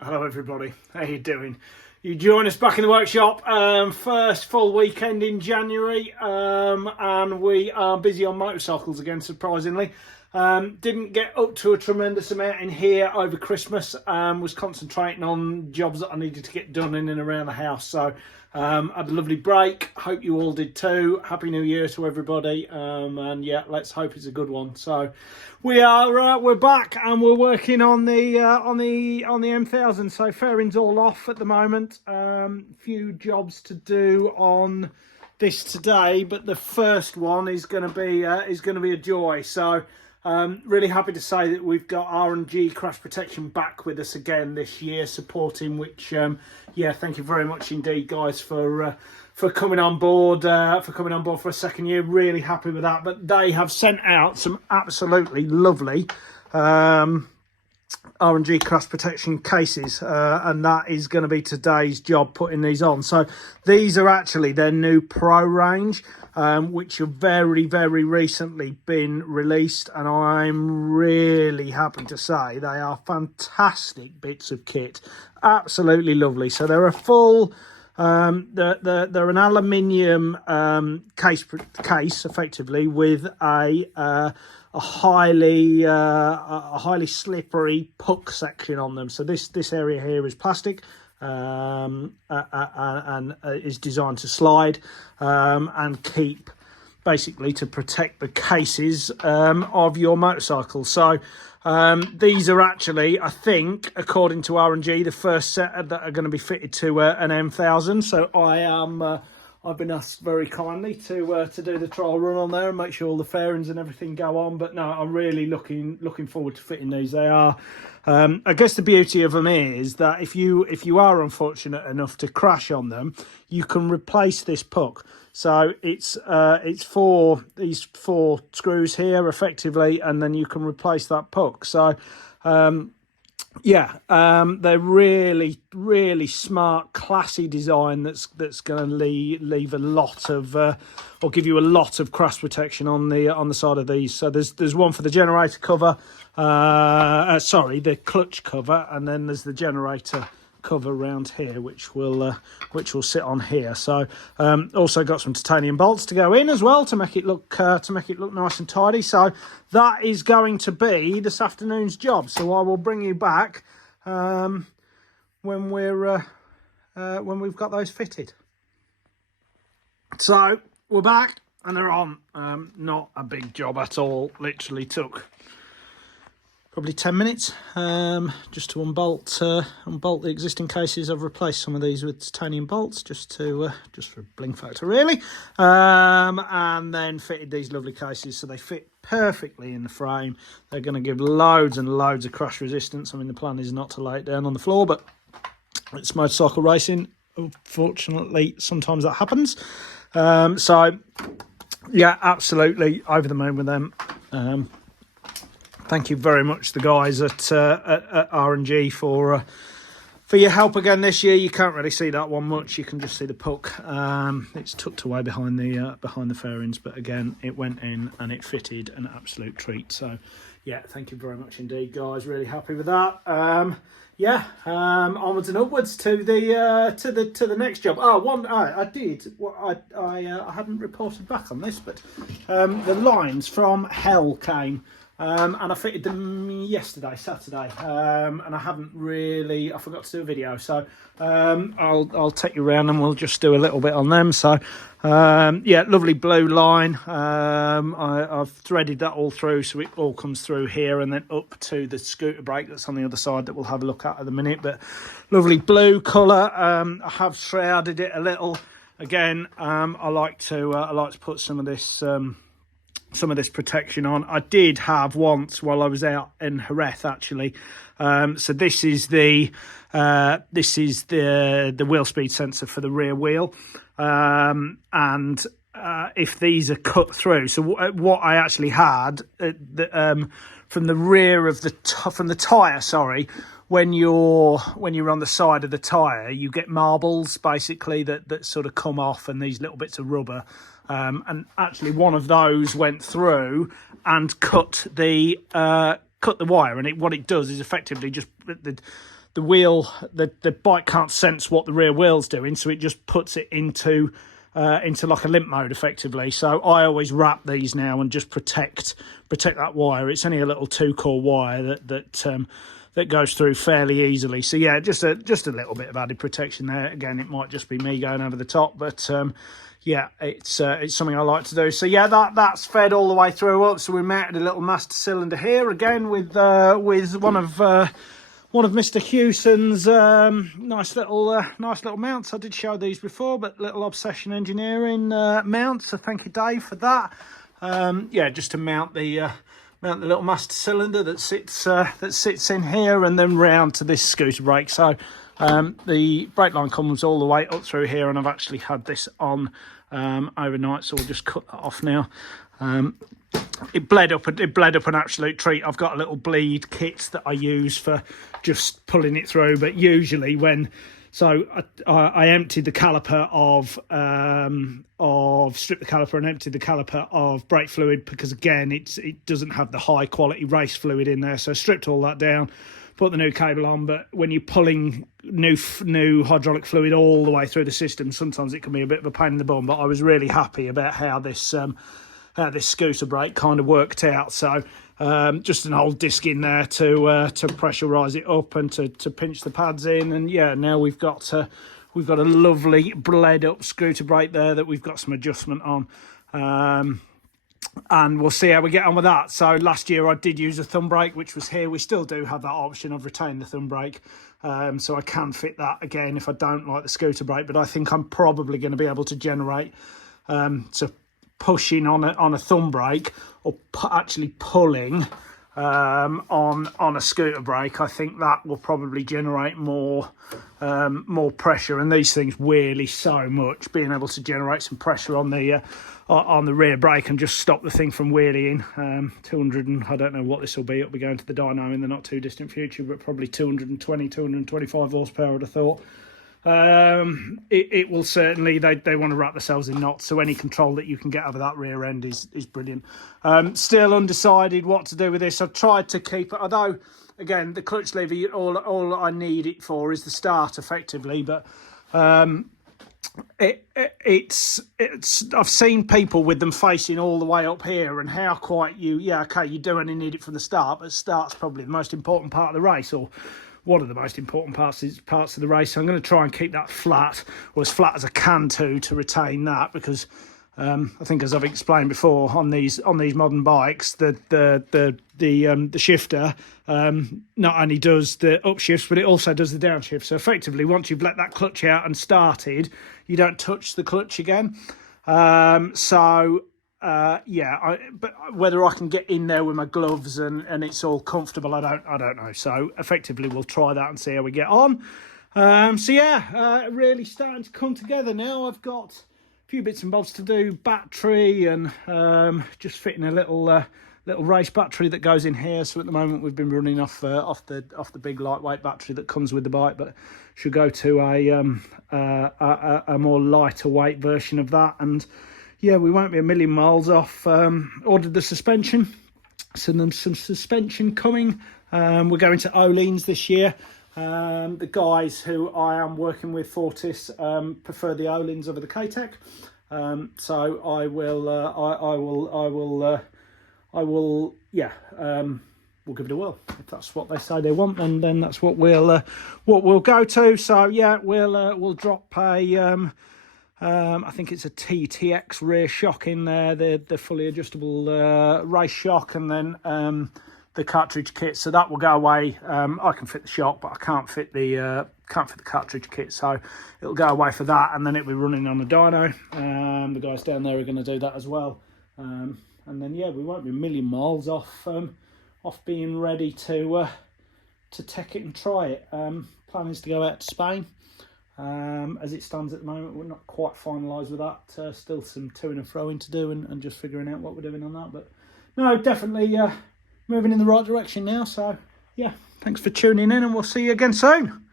Hello everybody, how you doing? You join us back in the workshop, first full weekend in January, and we are busy on motorcycles again, surprisingly. Didn't get up to a tremendous amount in here over Christmas, was concentrating on jobs that I needed to get done in and around the house, so had a lovely break. Hope you all did too. Happy New Year to everybody, and yeah, let's hope it's a good one. So we're back and we're working on the M1000. So fairing's all off at the moment. Few jobs to do on this today, but the first one is going to be a joy. So really happy to say that we've got R&G Crash Protection back with us again this year, supporting, which yeah, thank you very much indeed, guys, for coming on board for a second year. Really happy with that. But they have sent out some absolutely lovely R&G Crash Protection cases, and that is going to be today's job, putting these on. So these are actually their new Pro range, which have very recently been released, and I'm really happy to say they are fantastic bits of kit, absolutely lovely. So they're a full they're an aluminium case effectively, with a highly slippery puck section on them. So this area here is plastic, and is designed to slide and keep, basically to protect the cases of your motorcycle. So these are actually, I think, according to R&G, the first set that are going to be fitted to an M1000. So I've been asked very kindly to do the trial run on there and make sure all the fairings and everything go on. But no, I'm really looking forward to fitting these. They are, I guess the beauty of them is that if you are unfortunate enough to crash on them, you can replace this puck. So it's these four screws here effectively, and then you can replace that puck. So yeah, they're really smart, classy design that's going to leave a lot of or give you a lot of crash protection on the side of these. So there's one for the generator cover, the clutch cover, and then there's the generator cover around here, which will sit on here. So also got some titanium bolts to go in as well to make it look nice and tidy. So that is going to be this afternoon's job. So I will bring you back when we've got those fitted. So we're back and they're on. Not a big job at all. Literally took probably 10 minutes just to unbolt the existing cases. I've replaced some of these with titanium bolts just for bling factor, really, and then fitted these lovely cases so they fit perfectly in the frame. They're going to give loads and loads of crash resistance. I mean, the plan is not to lay it down on the floor, but it's motorcycle racing. Unfortunately, sometimes that happens. So yeah, absolutely over the moon with them. Thank you very much, the guys at R&G, for your help again this year. You can't really see that one much. You can just see the puck. It's tucked away behind the fairings, but again, it went in and it fitted, an absolute treat. So yeah, thank you very much indeed, guys. Really happy with that. Yeah, onwards and upwards to the next job. I did. I hadn't reported back on this, but the lines from hell came. And I fitted them yesterday, Saturday, and I forgot to do a video, so I'll take you around and we'll just do a little bit on them. So yeah, lovely blue line. I've threaded that all through, so it all comes through here and then up to the scooter brake that's on the other side that we'll have a look at the minute. But lovely blue colour. I have shrouded it a little. Again, I like to put some of this protection on. I did have once while I was out in Jerez, actually. So this is the wheel speed sensor for the rear wheel, and if these are cut through, so what I actually had from the rear of from the tyre, sorry, when you're on the side of the tyre, you get marbles basically that sort of come off, and these little bits of rubber. And actually one of those went through and cut the wire, and what it does is effectively just the wheel, the bike can't sense what the rear wheel's doing, so it just puts it into like a limp mode effectively. So I always wrap these now and just protect that wire. It's only a little 2-core wire that goes through fairly easily. So yeah, just a little bit of added protection there. Again, it might just be me going over the top, but yeah, it's something I like to do. So yeah, that's fed all the way through up. So we mounted a little master cylinder here again with one of Mr. Hewson's nice little mounts. I did show these before, but little Obsession Engineering mounts. So thank you, Dave, for that. Yeah, just to mount the little master cylinder that sits in here, and then round to this scooter brake. So the brake line comes all the way up through here, and I've actually had this on overnight, so we'll just cut that off now. It bled up an absolute treat. I've got a little bleed kit that I use for just pulling it through, but usually I emptied the caliper stripped the caliper and emptied the caliper of brake fluid, because again it doesn't have the high quality race fluid in there. So stripped all that down, put the new cable on. But when you're pulling new hydraulic fluid all the way through the system, sometimes it can be a bit of a pain in the bum. But I was really happy about how this scooter brake kind of worked out. So just an old disc in there to pressurise it up and to pinch the pads in. And yeah, now we've got a lovely bled up scooter brake there that we've got some adjustment on. And we'll see how we get on with that. So last year I did use a thumb brake, which was here. We still do have that option. I've retained the thumb brake, so I can fit that again if I don't like the scooter brake. But I think I'm probably going to be able to generate pushing on a thumb brake, or actually pulling on a scooter brake. I think that will probably generate more pressure, and these things wheelie so much. Being able to generate some pressure on the rear brake and just stop the thing from wheeling. 200 and I don't know what this will be. It'll be going to the dyno in the not too distant future, but probably 225 horsepower, I'd have thought. It will certainly, they want to wrap themselves in knots, so any control that you can get over that rear end is brilliant. Still undecided what to do with this. I've tried to keep it, although again the clutch lever, all I need it for is the start effectively, but it's I've seen people with them facing all the way up here, and how quite you do only need it from the start, but start's probably the most important part of the race, or one of the most important parts of the race. So I'm going to try and keep that flat, or as flat as I can to retain that, because I think, as I've explained before, on these modern bikes, the shifter not only does the upshifts, but it also does the downshift. So effectively, once you've let that clutch out and started, you don't touch the clutch again. But whether I can get in there with my gloves and it's all comfortable, I don't know. So effectively, we'll try that and see how we get on. Really starting to come together now. I've got a few bits and bobs to do, battery, and just fitting a little race battery that goes in here. So at the moment we've been running off the big lightweight battery that comes with the bike, but should go to a more lighter weight version of that. And yeah, we won't be a million miles off. Ordered the suspension, so there's some suspension coming. We're going to Olean's this year. The guys who I am working with, Fortis, prefer the Olean's over the K-Tech. So we'll give it a whirl. If that's what they say they want, and then that's what we'll go to. So yeah, we'll drop a I think it's a TTX rear shock in there, the fully adjustable race shock, and then the cartridge kit. So that will go away. I can fit the shock, but I can't fit the cartridge kit, so it'll go away for that, and then it'll be running on a dyno. The guys down there are going to do that as well, and then yeah, we won't be a million miles off being ready to tech it and try it. Plan is to go out to Spain. As it stands at the moment, we're not quite finalised with that. Still some to-ing and fro-ing to do, and just figuring out what we're doing on that. But no, definitely moving in the right direction now. So yeah, thanks for tuning in, and we'll see you again soon.